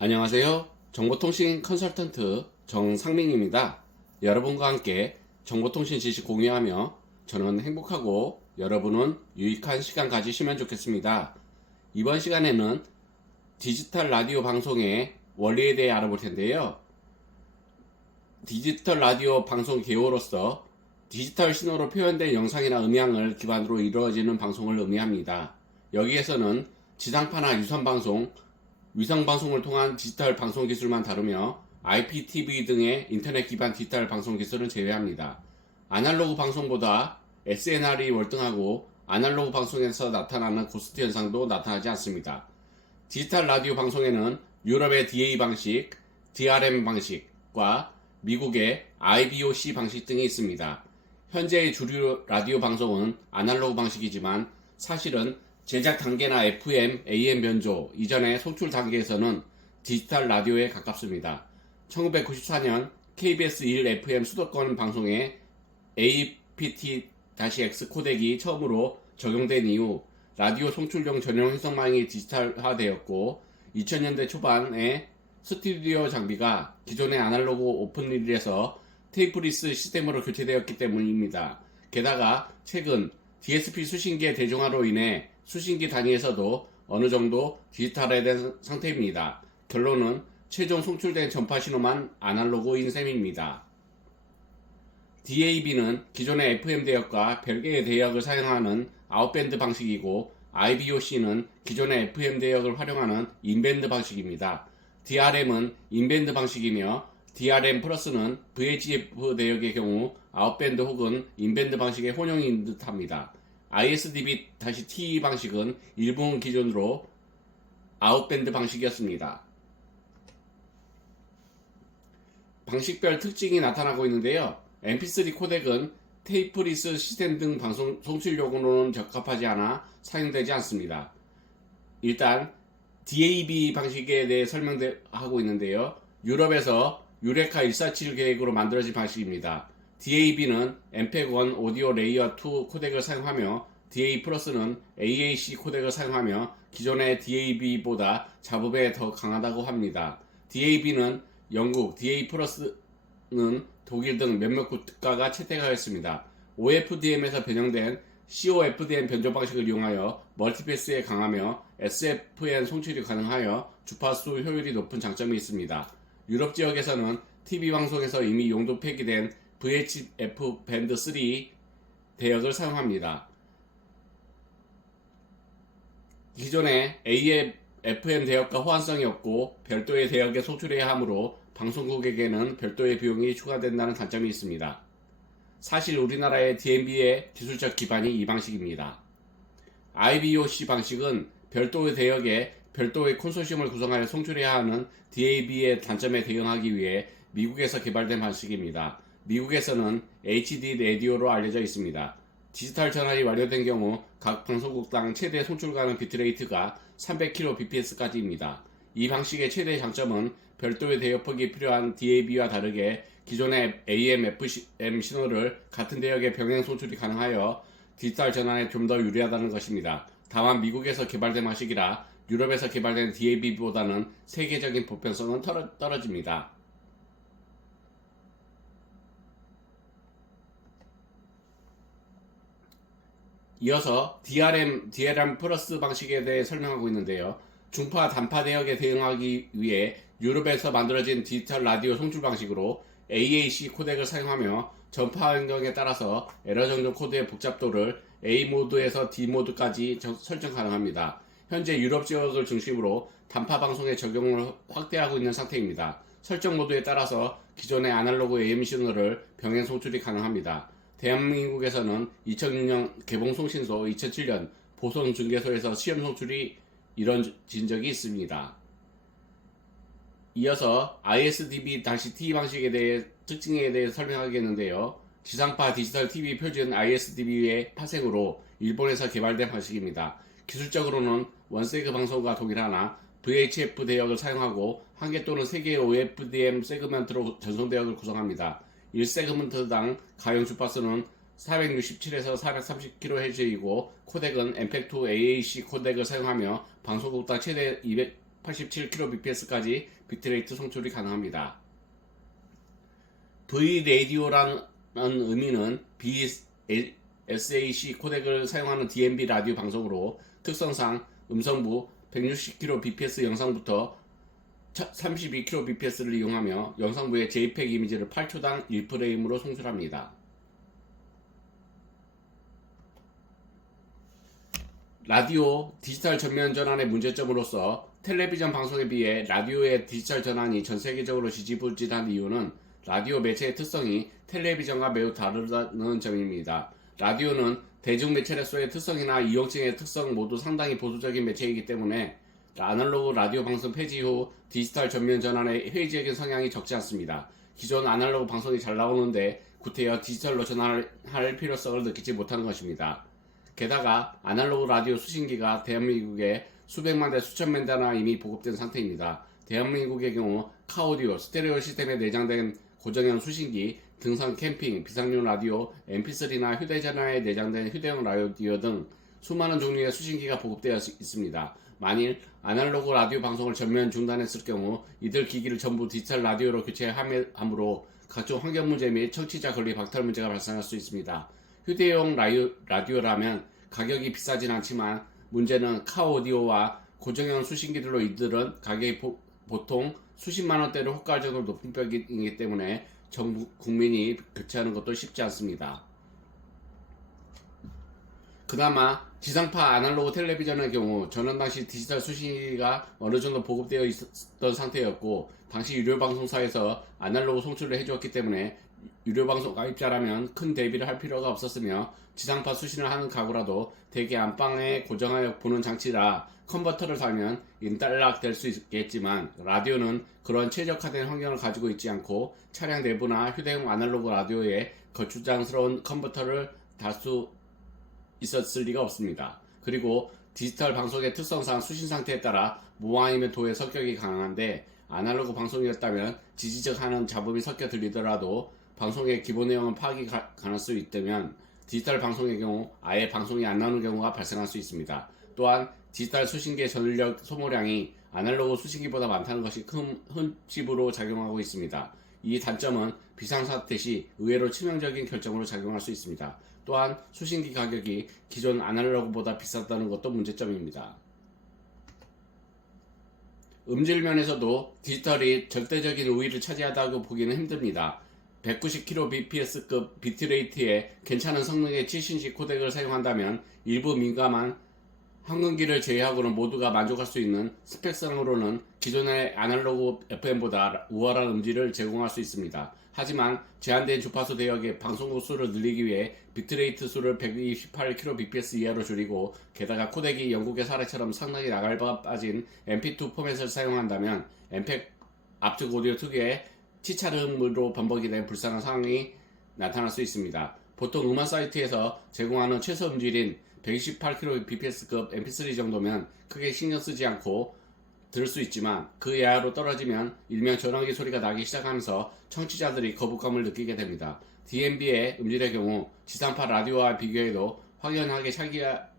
안녕하세요. 정보통신 컨설턴트 정상민입니다. 여러분과 함께 정보통신 지식 공유하며 저는 행복하고 여러분은 유익한 시간 가지시면 좋겠습니다. 이번 시간에는 디지털 라디오 방송의 원리에 대해 알아볼 텐데요. 디지털 라디오 방송 개요로서 디지털 신호로 표현된 영상이나 음향을 기반으로 이루어지는 방송을 의미합니다. 여기에서는 지상파나 유선방송, 위성방송을 통한 디지털 방송 기술만 다루며 IPTV 등의 인터넷 기반 디지털 방송 기술은 제외합니다. 아날로그 방송보다 SNR이 월등하고 아날로그 방송에서 나타나는 고스트 현상도 나타나지 않습니다. 디지털 라디오 방송에는 유럽의 DA 방식, DRM 방식과 미국의 IBOC 방식 등이 있습니다. 현재의 주류 라디오 방송은 아날로그 방식이지만 사실은 제작 단계나 FM, AM 변조 이전의 송출 단계에서는 디지털 라디오에 가깝습니다. 1994년 KBS 1 FM 수도권 방송에 APT-X 코덱이 처음으로 적용된 이후 라디오 송출용 전용 해석망이 디지털화되었고 2000년대 초반에 스튜디오 장비가 기존의 아날로그 오픈릴에서 테이프리스 시스템으로 교체되었기 때문입니다. 게다가 최근 DSP 수신기의 대중화로 인해 수신기 단위에서도 어느 정도 디지털화된 상태입니다. 결론은 최종 송출된 전파 신호만 아날로그인 셈입니다. DAB는 기존의 FM 대역과 별개의 대역을 사용하는 아웃밴드 방식이고 IBOC는 기존의 FM 대역을 활용하는 인밴드 방식입니다. DRM은 인밴드 방식이며 DRM 플러스는 VHF 대역의 경우 아웃밴드 혹은 인밴드 방식의 혼용인 듯합니다. ISDB-T 방식은 일본 기준으로 아웃밴드 방식이었습니다. 방식별 특징이 나타나고 있는데요. MP3 코덱은 테이프리스 시스템 등 방송 송출용으로는 적합하지 않아 사용되지 않습니다. 일단 DAB 방식에 대해 설명하고 있는데요. 유럽에서 유레카 147 계획으로 만들어진 방식입니다. DAB는 MPEG-1 오디오 레이어 2 코덱을 사용하며 DA 플러스는 AAC 코덱을 사용하며 기존의 DAB보다 잡음에 더 강하다고 합니다. DAB는 영국, DA 플러스는 독일 등 몇몇 국가가 채택하였습니다. OFDM에서 변형된 COFDM 변조 방식을 이용하여 멀티패스에 강하며 SFN 송출이 가능하여 주파수 효율이 높은 장점이 있습니다. 유럽 지역에서는 TV 방송에서 이미 용도 폐기된 VHF 밴드 3 대역을 사용합니다. 기존의 AM, FM 대역과 호환성이 없고 별도의 대역에 송출해야 하므로 방송국에게는 별도의 비용이 추가된다는 단점이 있습니다. 사실 우리나라의 DMB의 기술적 기반이 이 방식입니다. IBOC 방식은 별도의 대역에 별도의 콘소시엄을 구성하여 송출해야 하는 DAB의 단점에 대응하기 위해 미국에서 개발된 방식입니다. 미국에서는 HD 라디오로 알려져 있습니다. 디지털 전환이 완료된 경우 각 방송국당 최대 송출 가능 비트레이트가 300kbps까지입니다. 이 방식의 최대 장점은 별도의 대역폭이 필요한 DAB와 다르게 기존의 AM, FM 신호를 같은 대역에 병행 송출이 가능하여 디지털 전환에 좀 더 유리하다는 것입니다. 다만 미국에서 개발된 방식이라 유럽에서 개발된 DAB보다는 세계적인 보편성은 떨어집니다. 이어서 DRM 플러스 방식에 대해 설명하고 있는데요. 중파 단파 대역에 대응하기 위해 유럽에서 만들어진 디지털 라디오 송출 방식으로 AAC 코덱을 사용하며 전파 환경에 따라서 에러 정조 코드의 복잡도를 A 모드에서 D 모드까지 설정 가능합니다. 현재 유럽 지역을 중심으로 단파 방송의 적용을 확대하고 있는 상태입니다. 설정 모드에 따라서 기존의 아날로그 AM 신호를 병행 송출이 가능합니다. 대한민국에서는 2006년 개봉송신소, 2007년 보선중개소에서 시험 송출이 이뤄진 적이 있습니다. 이어서 ISDB-T 방식에 대해 특징에 대해 설명하겠는데요. 지상파 디지털 TV 표준 ISDB의 파생으로 일본에서 개발된 방식입니다. 기술적으로는 원세그 방송과 동일하나 VHF 대역을 사용하고 한 개 또는 3개의 OFDM 세그먼트로 전송 대역을 구성합니다. 1세그먼트당 가용 주파수는 467에서 430kHz이고 코덱은 MPEG-2 AAC 코덱을 사용하며 방송국당 최대 1087kbps까지 비트레이트 송출이 가능합니다. V라디오라는 의미는 BSAC 코덱을 사용하는 DMB 라디오 방송으로 특성상 음성부 160kbps 영상부터 32kbps를 이용하며 영상부의 JPEG 이미지를 8초당 1프레임으로 송출합니다. 라디오 디지털 전면 전환의 문제점으로서 텔레비전 방송에 비해 라디오의 디지털 전환이 전 세계적으로 지지부진한 이유는 라디오 매체의 특성이 텔레비전과 매우 다르다는 점입니다. 라디오는 대중매체로서의 특성이나 이용층의 특성 모두 상당히 보수적인 매체이기 때문에 아날로그 라디오 방송 폐지 후 디지털 전면 전환의 회의적인 성향이 적지 않습니다. 기존 아날로그 방송이 잘 나오는데 구태여 디지털로 전환할 필요성을 느끼지 못하는 것입니다. 게다가 아날로그 라디오 수신기가 대한민국에 수백만 대 수천만 대나 이미 보급된 상태입니다. 대한민국의 경우 카오디오, 스테레오 시스템에 내장된 고정형 수신기, 등산 캠핑, 비상용 라디오, mp3나 휴대전화에 내장된 휴대용 라디오 등 수많은 종류의 수신기가 보급되어 있습니다. 만일 아날로그 라디오 방송을 전면 중단했을 경우 이들 기기를 전부 디지털 라디오로 교체함으로 각종 환경 문제 및 청취자 권리 박탈 문제가 발생할 수 있습니다. 휴대용 라디오라면 가격이 비싸진 않지만 문제는 카오디오와 고정형 수신기들로 이들은 가격이 보통 수십만 원대로 호가적으로 높은 편이기 때문에 전 국민이 교체하는 것도 쉽지 않습니다. 그나마 지상파 아날로그 텔레비전의 경우 전원 당시 디지털 수신기가 어느 정도 보급되어 있었던 상태였고 당시 유료방송사에서 아날로그 송출을 해주었기 때문에 유료방송 가입자라면 큰 대비를 할 필요가 없었으며 지상파 수신을 하는 가구라도 대개 안방에 고정하여 보는 장치라 컨버터를 달면 인달락 될 수 있겠지만 라디오는 그런 최적화된 환경을 가지고 있지 않고 차량 내부나 휴대용 아날로그 라디오에 거추장스러운 컨버터를 달 수 있었을 리가 없습니다. 그리고 디지털 방송의 특성상 수신 상태에 따라 모 아니면 도의 성격이 강한데 아날로그 방송이었다면 지지적하는 잡음이 섞여 들리더라도 방송의 기본 내용은 파악이 가능할 수 있다면 디지털 방송의 경우 아예 방송이 안 나오는 경우가 발생할 수 있습니다. 또한 디지털 수신기의 전력 소모량이 아날로그 수신기보다 많다는 것이 큰 흠집으로 작용하고 있습니다. 이 단점은 비상사태 시 의외로 치명적인 결정으로 작용할 수 있습니다. 또한 수신기 가격이 기존 아날로그보다 비쌌다는 것도 문제점입니다. 음질 면에서도 디지털이 절대적인 우위를 차지하다고 보기는 힘듭니다. 190kbps급 비트레이트의 괜찮은 성능의 최신식 코덱을 사용한다면 일부 민감한 황금기를 제외하고는 모두가 만족할 수 있는 스펙상으로는 기존의 아날로그 FM보다 우월한 음질을 제공할 수 있습니다. 하지만 제한된 주파수 대역의 방송국 수를 늘리기 위해 비트레이트 수를 128kbps 이하로 줄이고 게다가 코덱이 영국의 사례처럼 상당히 나갈바 빠진 mp2 포맷을 사용한다면 엠팩 압축 오디오 특유의 치차름으로 번복이 된 불쌍한 상황이 나타날 수 있습니다. 보통 음원 사이트에서 제공하는 최소 음질인 128kbps급 mp3 정도면 크게 신경 쓰지 않고 들을 수 있지만 그 이하로 떨어지면 일명 전원기 소리가 나기 시작하면서 청취자들이 거부감을 느끼게 됩니다. DMB의 음질의 경우 지상파 라디오와 비교해도 확연하게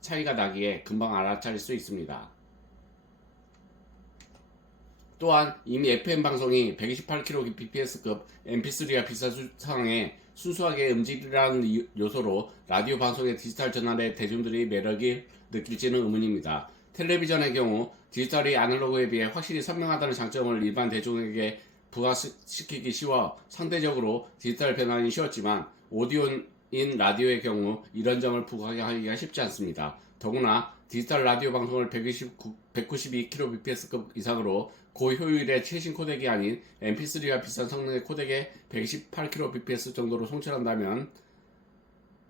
차이가 나기에 금방 알아차릴 수 있습니다. 또한 이미 FM 방송이 128kbps급 mp3와 비슷한 상황에 순수하게 음질이라는 요소로 라디오 방송의 디지털 전환에 대중들이 매력을 느낄지는 의문입니다. 텔레비전의 경우 디지털이 아날로그에 비해 확실히 선명하다는 장점을 일반 대중에게 부각시키기 쉬워 상대적으로 디지털 변환이 쉬웠지만 오디오인 라디오의 경우 이런 점을 부각하기가 쉽지 않습니다. 더구나 디지털 라디오 방송을 192kbps급 이상으로 고효율의 최신 코덱이 아닌 mp3와 비슷한 성능의 코덱에 128kbps 정도로 송출한다면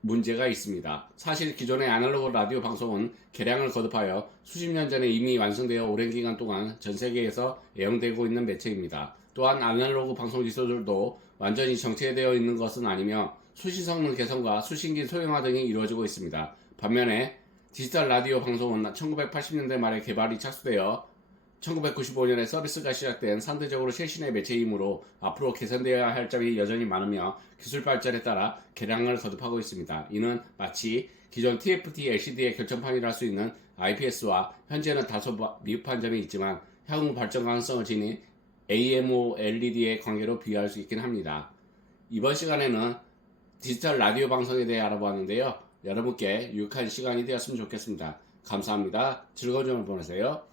문제가 있습니다. 사실 기존의 아날로그 라디오 방송은 개량을 거듭하여 수십 년 전에 이미 완성되어 오랜 기간 동안 전 세계에서 애용되고 있는 매체입니다. 또한 아날로그 방송 기술들도 완전히 정체되어 있는 것은 아니며 수신 성능 개선과 수신기 소형화 등이 이루어지고 있습니다. 반면에 디지털 라디오 방송은 1980년대 말에 개발이 착수되어 1995년에 서비스가 시작된 상대적으로 최신의 매체이므로 앞으로 개선되어야 할 점이 여전히 많으며 기술 발전에 따라 개량을 거듭하고 있습니다. 이는 마치 기존 TFT LCD의 결정판이라 할 수 있는 IPS와 현재는 다소 미흡한 점이 있지만 향후 발전 가능성을 지닌 AMOLED의 관계로 비교할 수 있긴 합니다. 이번 시간에는 디지털 라디오 방송에 대해 알아보았는데요. 여러분께 유익한 시간이 되었으면 좋겠습니다. 감사합니다. 즐거운 점을 보내세요.